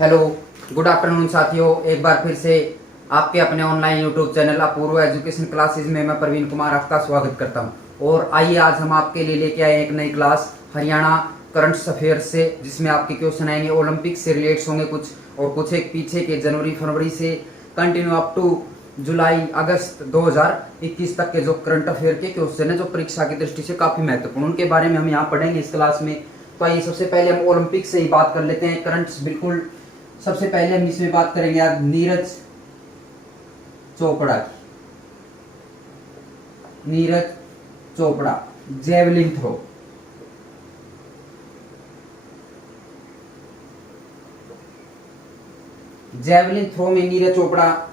Hello, good afternoon साथियों। एक बार फिर से आपके अपने ऑनलाइन यूट्यूब चैनल अपूर्व एजुकेशन क्लासेस में मैं प्रवीण कुमार आपका स्वागत करता हूं। और आइए आज हम आपके लिए लेके आए एक नई क्लास हरियाणा करंट अफेयर्स से, जिसमें आपके क्वेश्चन आएंगे ओलंपिक से रिलेटेड होंगे कुछ, और कुछ एक पीछे के जनवरी फरवरी से कंटिन्यू अप टू जुलाई अगस्त 2021 तक के जो करंट अफेयर के क्वेश्चन है जो परीक्षा की दृष्टि से काफी महत्वपूर्ण, उनके बारे में हम यहाँ पढ़ेंगे इस क्लास में। तो आइए सबसे पहले हम ओलंपिक से ही बात कर लेते हैं, करंट्स बिल्कुल। सबसे पहले हम इसमें बात करेंगे आज नीरज चोपड़ा की। Neeraj Chopra javelin throw. Javelin throw में नीरज चोपड़ा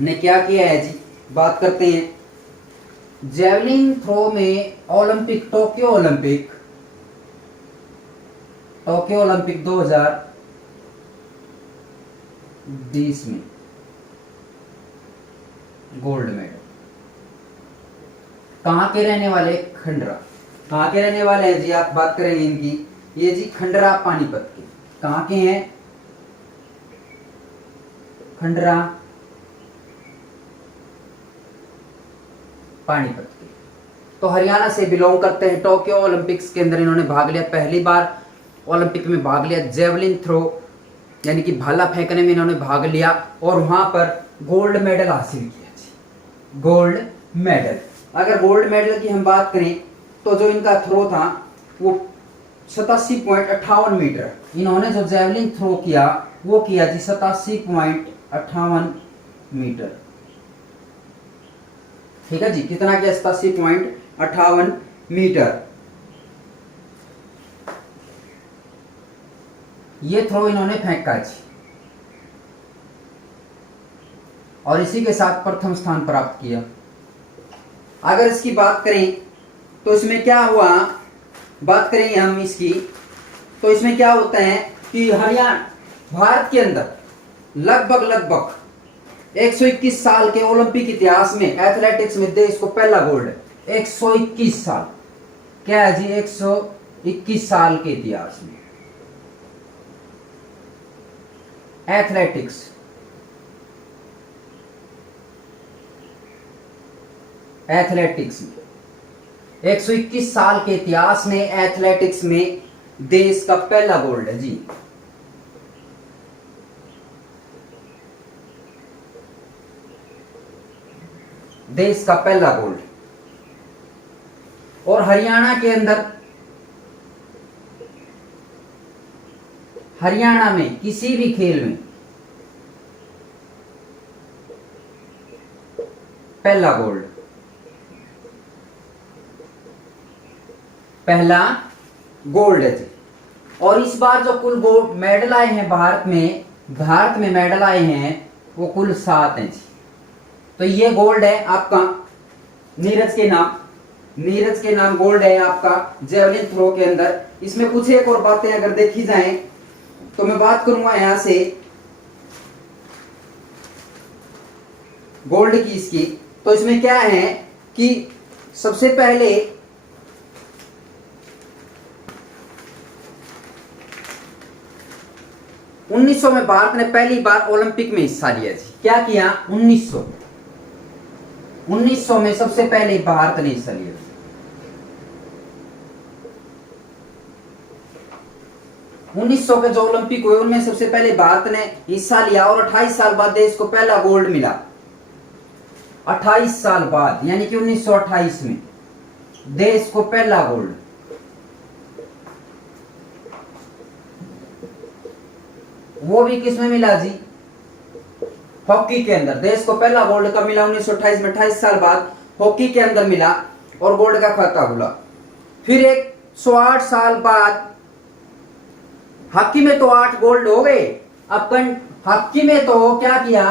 ने क्या किया है जी, बात करते हैं। जेवलिन थ्रो में ओलंपिक टोक्यो ओलंपिक 2020 में गोल्ड मेडल। कहां के रहने वाले? खंडरा। कहां के रहने वाले हैं जी, आप बात करेंगे इनकी। ये जी खंडरा पानीपत के। कहां के हैं? खंडरा पानीपत के। तो हरियाणा से बिलोंग करते हैं। टोक्यो ओलंपिक्स के अंदर इन्होंने भाग लिया, पहली बार ओलंपिक में भाग लिया। जेवलिन थ्रो यानी कि भाला फेंकने में इन्होंने भाग लिया और वहां पर गोल्ड मेडल हासिल किया जी, गोल्ड मेडल। अगर गोल्ड मेडल की हम बात करें तो जो इनका थ्रो था वो 87.58 मीटर। इन्होंने जो जेवलिन थ्रो किया वो किया जी 87.58 मीटर। ठीक है जी, कितना किया? 87.58 मीटर। ये थ्रो इन्होंने फेंका जी और इसी के साथ प्रथम स्थान प्राप्त किया। अगर इसकी बात करें तो इसमें क्या हुआ, बात करेंगे हम इसकी, तो इसमें क्या होता है कि हरियाणा भारत के अंदर लगभग 121 साल के ओलंपिक इतिहास में एथलेटिक्स में देश को पहला गोल्ड है। 121 साल क्या है जी, 121 साल के इतिहास में एथलेटिक्स में 121 साल के इतिहास में एथलेटिक्स में देश का पहला गोल्ड है जी। देश का पहला गोल्ड। और हरियाणा के अंदर, हरियाणा में किसी भी खेल में पहला गोल्ड, पहला गोल्ड है जी। और इस बार जो कुल गोल्ड मेडल आए हैं भारत में मेडल आए हैं वो कुल 7 हैं जी। तो ये गोल्ड है आपका नीरज के नाम गोल्ड है आपका जेवलिन थ्रो के अंदर। इसमें कुछ एक और बातें अगर देखी जाएं तो मैं बात करूंगा यहां से गोल्ड की इसकी। तो इसमें क्या है कि सबसे पहले 1900 में भारत ने पहली बार ओलंपिक में हिस्सा लिया जी। क्या किया? 1900 में सबसे पहले भारत ने हिस्सा लिया। 1900 के जो ओलंपिक हुए उनमें सबसे पहले भारत ने हिस्सा लिया और 28 साल बाद देश को पहला गोल्ड मिला। 28 साल बाद यानी कि 1928 में देश को पहला गोल्ड। वो भी किसमें मिला जी? हॉकी के अंदर। देश को पहला गोल्ड कब मिला? 1928 में, 28 साल बाद हॉकी के अंदर मिला और गोल्ड का खाता खुला। फिर 108 साल बाद हॉकी में तो 8 गोल्ड हो गए। अब हॉकी में तो क्या किया?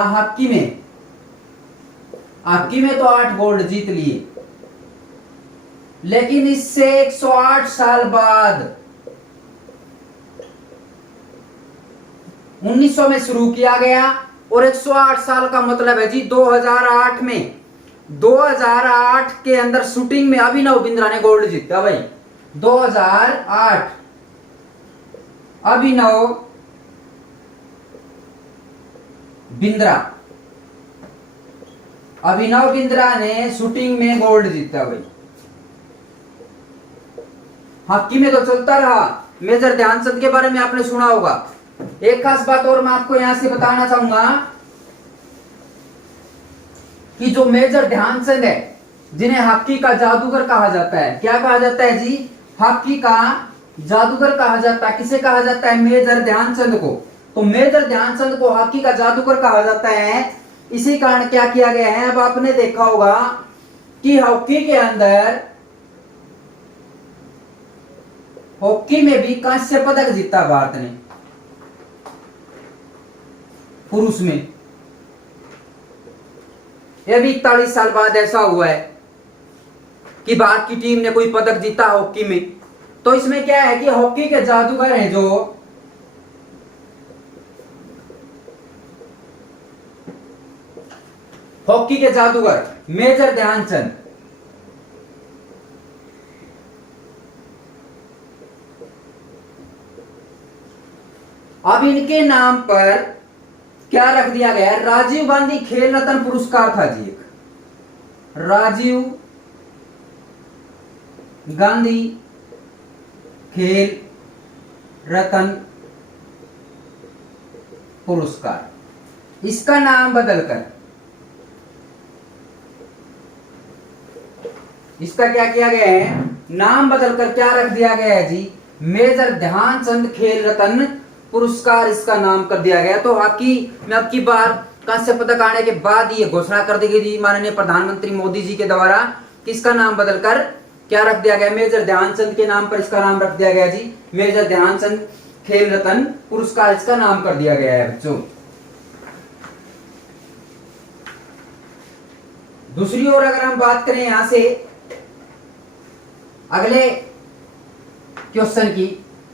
हॉकी में तो 8 गोल्ड जीत लिए। लेकिन इससे 108 साल बाद 1900 में शुरू किया गया और 108 साल का मतलब है जी 2008 में। 2008 के अंदर शूटिंग में अभिनव बिंद्रा ने गोल्ड जीता भाई। 2008 अभिनव बिंद्रा, अभिनव बिंद्रा ने शूटिंग में गोल्ड जीता भाई। हॉकी में तो चलता रहा, मेजर ध्यानचंद के बारे में आपने सुना होगा। एक खास बात और मैं आपको यहां से बताना चाहूंगा कि जो मेजर ध्यानचंद है, जिन्हें हॉकी का जादूगर कहा जाता है, क्या कहा जाता है जी? हॉकी का जादूगर कहा जाता है। किसे कहा जाता है? मेजर ध्यानचंद को। तो मेजर ध्यानचंद को हॉकी का जादूगर कहा जाता है। इसी कारण क्या किया गया है, अब आपने देखा होगा कि हॉकी के अंदर, हॉकी में भी कांस्य पदक जीता भारत ने पुरुष में। यह भी 41 साल बाद ऐसा हुआ है कि भारत की टीम ने कोई पदक जीता हॉकी में। तो इसमें क्या है कि हॉकी के जादूगर हैं जो हॉकी के जादूगर मेजर ध्यानचंद, अब इनके नाम पर क्या रख दिया गया है? राजीव गांधी खेल रत्न पुरस्कार था जी एक, राजीव गांधी खेल रत्न पुरस्कार। इसका नाम बदलकर, इसका क्या किया गया है? नाम बदलकर क्या रख दिया गया है जी? मेजर ध्यानचंद खेल रत्न पुरस्कार इसका नाम कर दिया गया। तो हॉकी में अब की बार कांस्य पदक आने के बाद ये घोषणा कर दी गई थी माननीय प्रधानमंत्री मोदी जी के द्वारा कि इसका नाम बदलकर क्या रख दिया गया? मेजर ध्यानचंद के नाम पर इसका नाम रख दिया गया जी, मेजर ध्यानचंद खेल रत्न पुरस्कार इसका नाम कर दिया गया है बच्चों। दूसरी ओर अगर हम बात करें यहां से अगले क्वेश्चन की,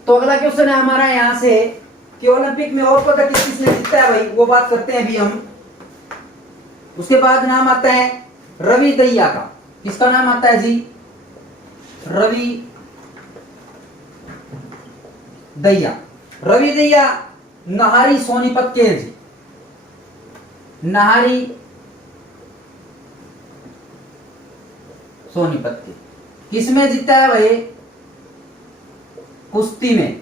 तो अगला क्वेश्चन है हमारा यहां से कि ओलंपिक में और पदक किसने जीता है भाई, वो बात करते हैं अभी हम। उसके बाद नाम आता है रवि दहिया का। किसका नाम आता है जी? रवि दहिया। रवि दहिया नाहरी सोनीपत के हैं जी, नाहरी सोनीपत के। किसमें जीता है भाई? कुश्ती में।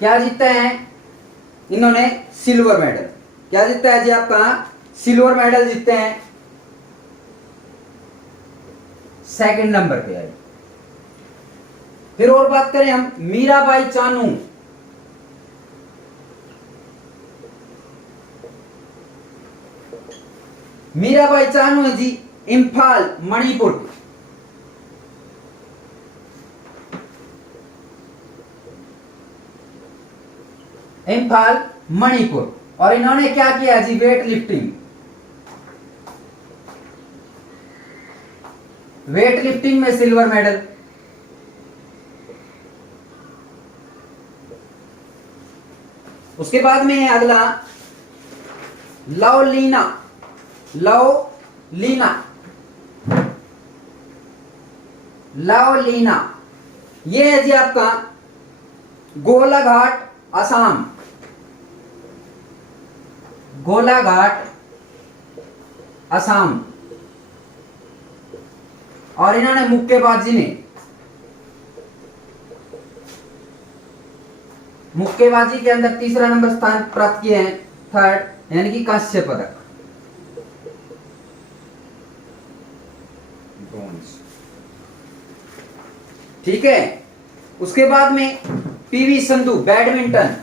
क्या जीता है इन्होंने? Silver medal. क्या जीता है जी आपका? सिल्वर मेडल जीतते हैं, सेकंड नंबर पे आई। फिर और बात करें हम मीराबाई चानू। मीराबाई चानू है जी इंफाल मणिपुर। इंफाल मणिपुर। और इन्होंने क्या किया जी? Weight lifting. वेट लिफ्टिंग में सिल्वर मेडल। उसके बाद में अगला लवलीना। लवलीना, लवलीना ये है जी आपका गोलाघाट असम। गोलाघाट असम। और इन्होंने मुक्केबाजी में, मुक्केबाजी के अंदर तीसरा नंबर स्थान प्राप्त किए हैं, थर्ड, यानी कि कांस्य पदक। ठीक है। उसके बाद में पीवी संधू बैडमिंटन।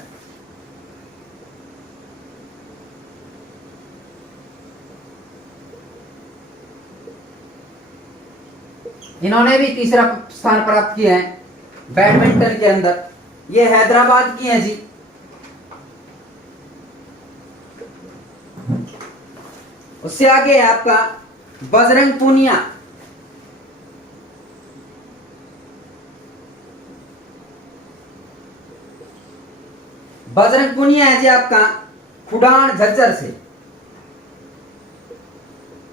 इन्होंने भी तीसरा स्थान प्राप्त किया है बैडमिंटन के अंदर। ये हैदराबाद की हैं जी। उससे आगे है आपका बजरंग पूनिया। बजरंग पूनिया है जी आपका खुडान झज्जर से।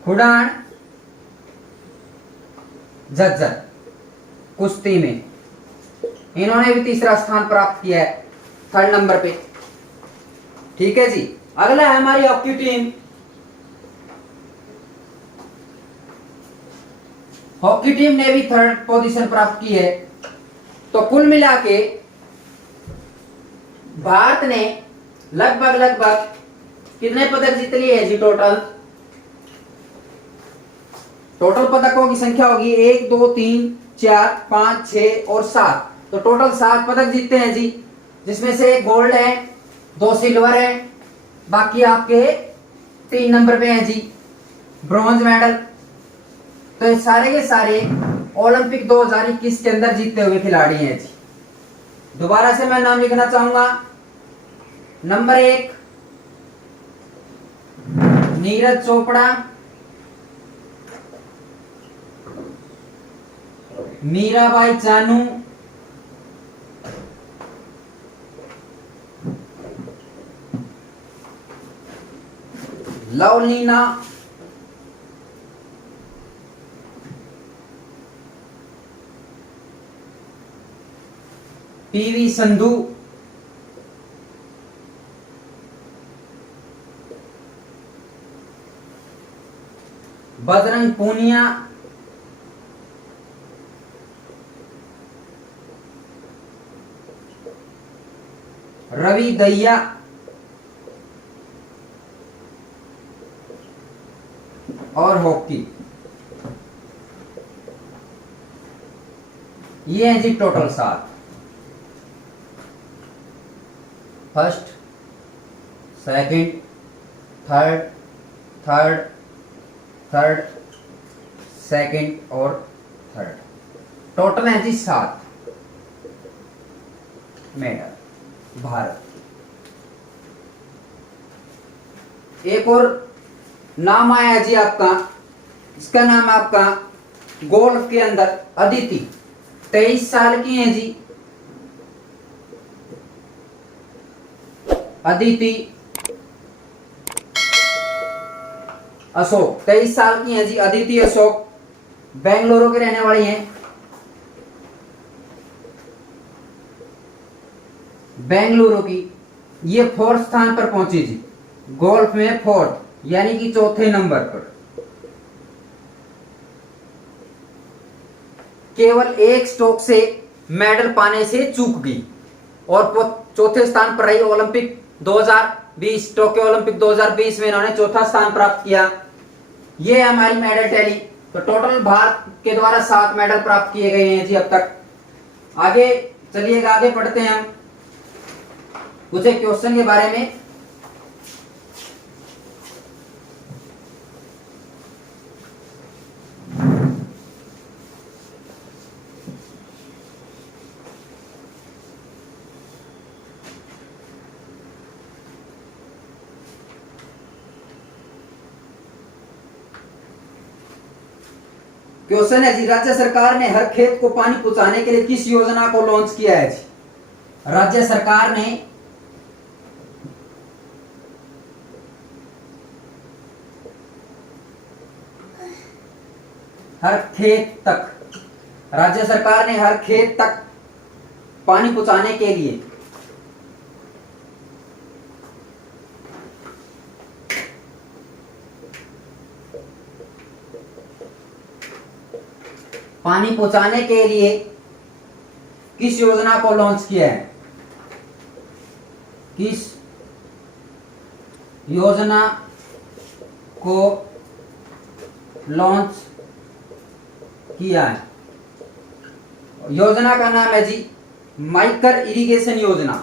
खुडान झज्जर कुश्ती में इन्होंने भी तीसरा स्थान प्राप्त किया है, थर्ड नंबर पे। ठीक है जी। अगला है हमारी हॉकी टीम। हॉकी टीम ने भी 3rd पोजीशन प्राप्त की है। तो कुल मिला के भारत ने लगभग कितने पदक जीत लिए हैं जी? टोटल पदकों की संख्या होगी 1 2 3 4 5 6 और 7। तो टोटल 7 पदक जीतते हैं जी, जिसमें से 1 गोल्ड है, 2 सिल्वर है, बाकी आपके 3 नंबर पे हैं जी ब्रॉन्ज मेडल। तो ये सारे के सारे ओलंपिक 2021 के अंदर जीतते हुए खिलाड़ी हैं जी। दोबारा से मैं नाम लिखना चाहूंगा। नंबर 1 नीरज चोपड़ा, मीराबाई चानू, लवलीना पीवी संधू, बजरंग पूनिया, रवि दहिया, और हॉकी। ये है जी total 7। First, second, third, second और थर्ड, टोटल है जी 7 मेडल भारत। एक और नाम आया जी आपका, इसका नाम है आपका गोल्फ के अंदर अदिति, 23 साल की है जी अदिति अशोक, 23 साल की है जी अदिति अशोक, बेंगलुरु के रहने वाली हैं। बेंगलुरु की ये 4th स्थान पर पहुंची जी, गोल्फ में 4th यानी कि 4थे नंबर पर। केवल 1 स्ट्रोक से मेडल पाने से चूक गई और 4थे स्थान पर रही। ओलंपिक 2020 टोक्यो ओलंपिक 2020 में इन्होंने 4था स्थान प्राप्त किया। ये है हमारी मेडल टैली। तो टोटल भारत के द्वारा 7 मेडल प्राप्त किए गए हैं जी अब तक। आगे चलिएगा, आगे पढ़ते हैं हम कुछ एक क्वेश्चन के बारे में। क्वेश्चन है जी, राज्य सरकार ने हर खेत को पानी पहुंचाने के लिए किस योजना को लॉन्च किया है जी? राज्य सरकार ने हर खेत तक, राज्य सरकार ने हर खेत तक पानी पहुंचाने के लिए किस योजना को लॉन्च किया है? किस योजना को लॉन्च किया है? योजना का नाम है जी माइकर इरिगेशन योजना।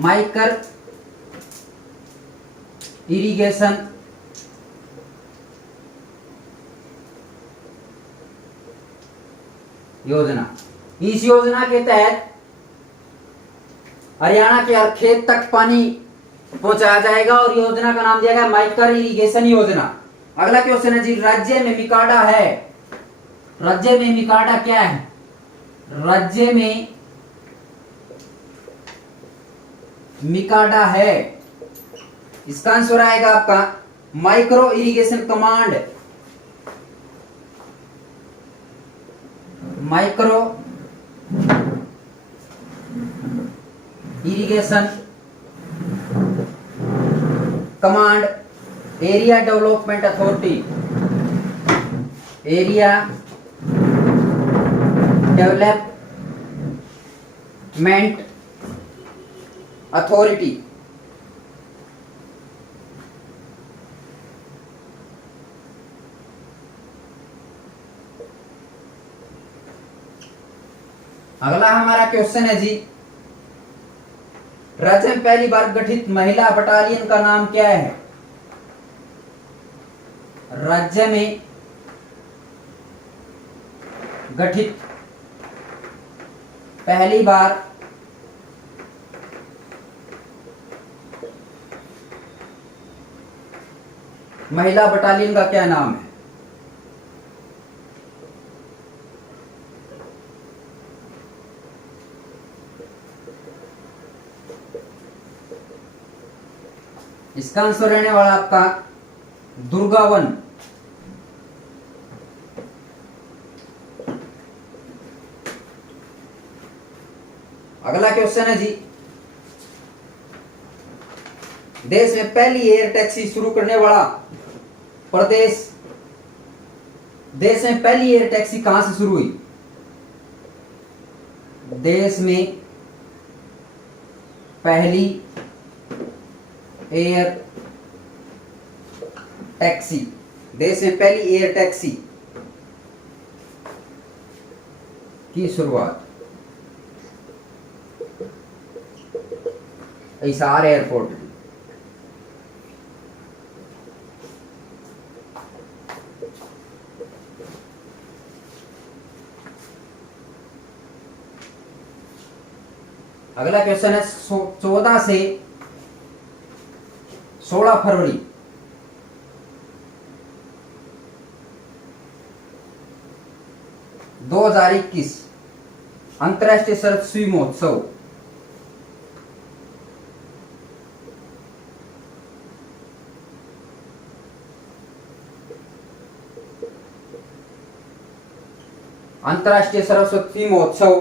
माइकर इरिगेशन योजना। इस योजना के तहत हरियाणा के हर खेत तक पानी पहुंचाया जाएगा और योजना का नाम दिया गया माइकर इरिगेशन योजना। अगला क्वेश्चन है जी, राज्य में मिकाडा है। राज्य में मिकाडा क्या है? राज्य में मिकाडा है, इसका आंसर आएगा आपका micro irrigation command. Micro irrigation command area development authority, area development authority. अगला हमारा क्वेश्चन है जी, राज्य में पहली बार गठित महिला बटालियन का नाम क्या है? राज्य में गठित पहली बार महिला बटालियन का क्या नाम है? इसका आंसर रहने वाला आपका दुर्गावन। अगला क्वेश्चन है जी, देश में पहली एयर टैक्सी शुरू करने वाला प्रदेश, देश में पहली एयर टैक्सी कहां से शुरू हुई? देश में पहली एयर टैक्सी, देश में पहली एयर टैक्सी की शुरुआत हिसार एयरपोर्ट। अगला क्वेश्चन है 14 से 16 फरवरी 2021 अंतर्राष्ट्रीय सरस्वती महोत्सव अंतर्राष्ट्रीय सरस्वती महोत्सव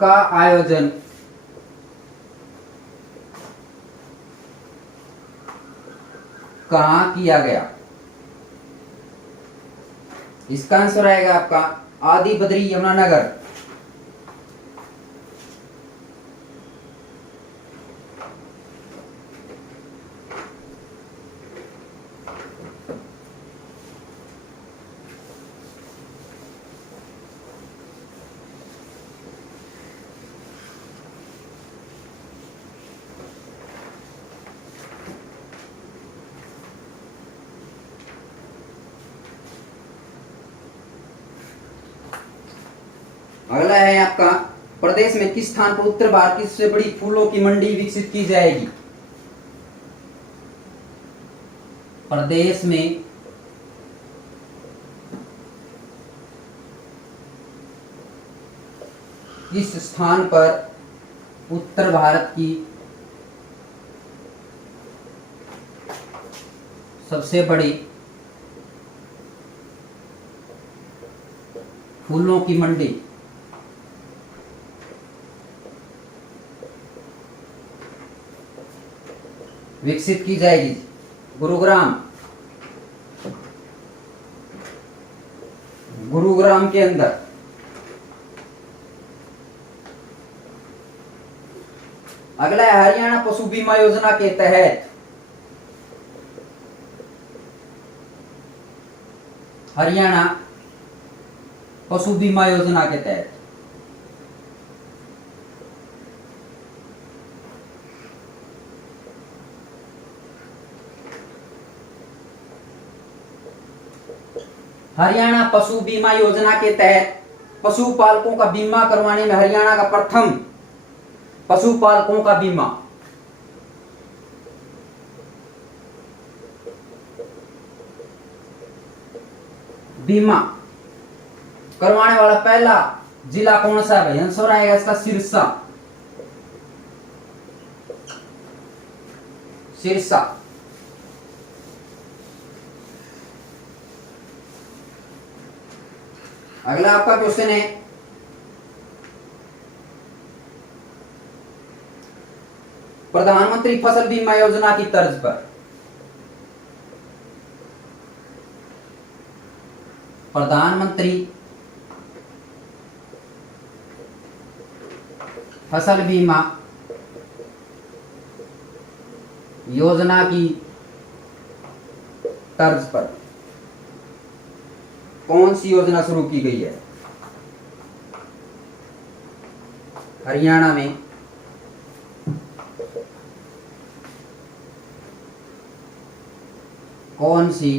का आयोजन कहां किया गया? इसका आंसर आएगा आपका आदि बद्री यमुनानगर। अगला है आपका, प्रदेश में किस स्थान पर उत्तर भारत की सबसे बड़ी फूलों की मंडी विकसित की जाएगी? प्रदेश में किस स्थान पर उत्तर भारत की सबसे बड़ी फूलों की मंडी विकसित की जाएगी? गुरुग्राम, गुरुग्राम के अंदर। अगला है, हरियाणा पशु बीमा योजना के तहत, हरियाणा पशु बीमा योजना के तहत हरियाणा पशु बीमा योजना के तहत पशुपालकों का बीमा करवाने में हरियाणा का प्रथम पशुपालकों का बीमा करवाने वाला पहला जिला कौन सा है? आंसर आएगा इसका सिरसा। सिरसा। अगला आपका क्वेश्चन है, प्रधानमंत्री फसल बीमा योजना की तर्ज पर प्रधानमंत्री फसल बीमा योजना की तर्ज पर कौन सी योजना शुरू की गई है? हरियाणा में कौन सी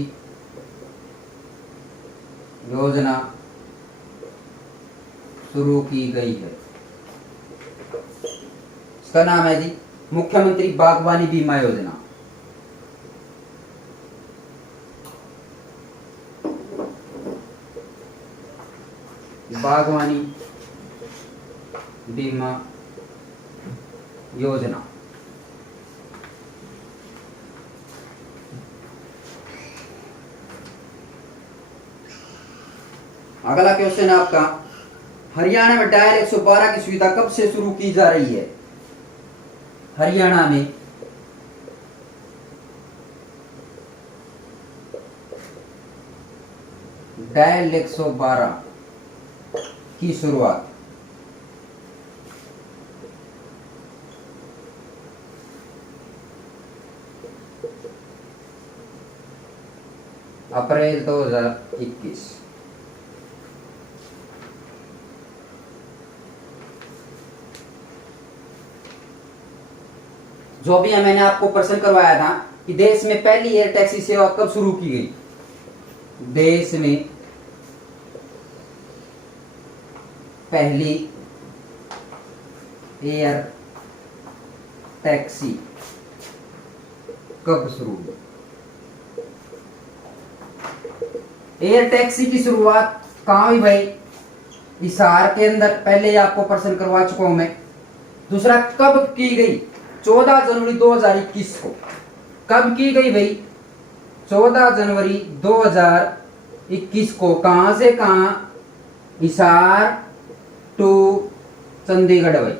योजना शुरू की गई है? इसका नाम है जी मुख्यमंत्री बागवानी बीमा योजना। बागवानी बीमा योजना। अगला क्वेश्चन है आपका, हरियाणा में डायल 112 की सुविधा कब से शुरू की जा रही है? हरियाणा में डायल 112 की शुरुआत अप्रैल 2021। जो भी मैंने आपको प्रश्न करवाया था कि देश में पहली एयर टैक्सी सेवा कब शुरू की गई? देश में पहली एयर टैक्सी कब शुरू हुई? एयर टैक्सी की शुरुआत कहां हुई भाई? हिसार के अंदर। पहले ही आपको प्रश्न करवा चुका हूं मैं। दूसरा, कब की गई? 14 जनवरी 2021 को। कब की गई भाई? 14 जनवरी 2021 को। कहां से कहां? हिसार टू चंडीगढ़ भाई।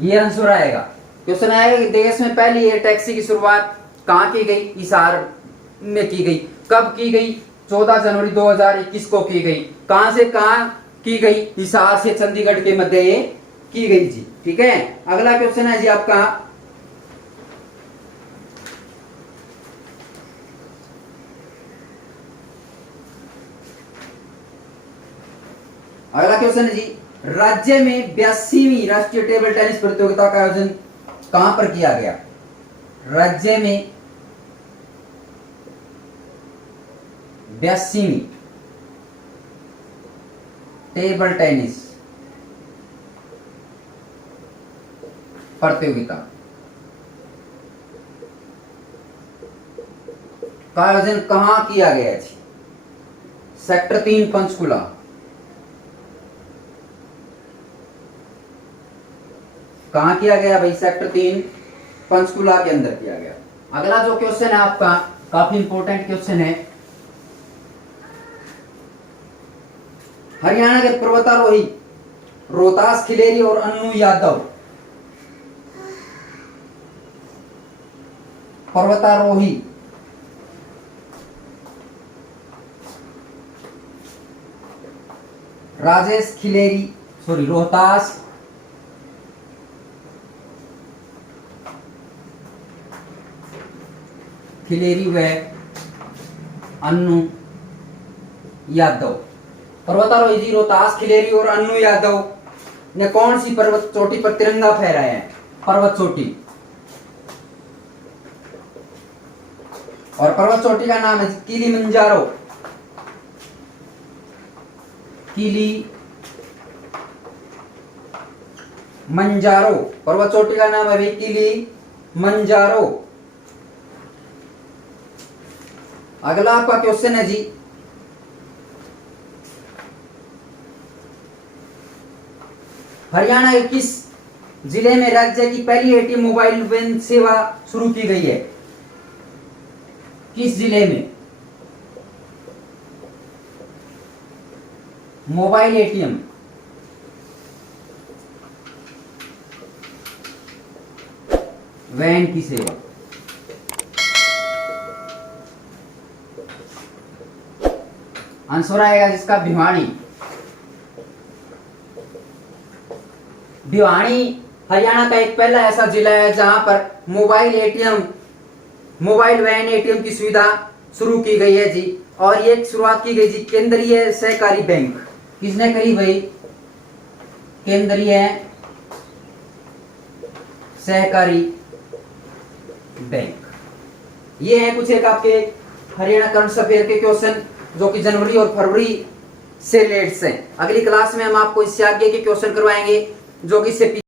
ये आंसर आएगा। क्वेश्चन आएगा कि देश में पहली एयर टैक्सी की शुरुआत कहां की गई? हिसार में की गई। कब की गई? 14 जनवरी 2021 को की गई। कहां से कहां की गई? हिसार से चंडीगढ़ के मध्य ये की गई जी। ठीक है। अगला क्वेश्चन है जी आपका, अगला क्वेश्चन है जी, राज्य में 82वीं राष्ट्रीय टेबल टेनिस प्रतियोगिता का आयोजन कहां पर किया गया? राज्य में 82वीं टेबल टेनिस प्रतियोगिता का आयोजन कहां किया गया जी? सेक्टर 3 पंचकुला। कहां किया गया भाई? सेक्टर 3 पंचकुला के अंदर किया गया। अगला जो क्वेश्चन है आपका काफी इंपॉर्टेंट क्वेश्चन है। हरियाणा के पर्वतारोही रोहतास खिलेरी और अन्नू यादव, पर्वतारोही राजेश खिलेरी, रोहतास खिलेरी व अन्नू यादव। पर्वतारोही जी रोहतास खिलेरी और अन्नू यादव ने कौन सी पर्वत चोटी पर तिरंगा फहराया है? पर्वत चोटी। और पर्वत चोटी का नाम है किलिमंजारो। किलिमंजारो पर्वत चोटी का नाम है भाई किलिमंजारो। अगला आपका क्वेश्चन है जी, हरियाणा के किस जिले में राज्य की पहली एटीएम मोबाइल वैन सेवा शुरू की गई है? किस जिले में मोबाइल एटीएम वैन की सेवा। आंसर आएगा जिसका भिवानी। भिवानी हरियाणा का एक पहला ऐसा जिला है जहां पर मोबाइल वैन एटीएम की सुविधा शुरू की गई है जी। और ये शुरुआत की गई जी केंद्रीय सहकारी बैंक। किसने करी भाई? केंद्रीय सहकारी बैंक। ये है कुछ एक आपके हरियाणा करंट अफेयर के क्वेश्चन जो कि जनवरी और फरवरी से लेट्स हैं। अगली क्लास में हम आपको इससे आगे के क्वेश्चन करवाएंगे जो कि इससे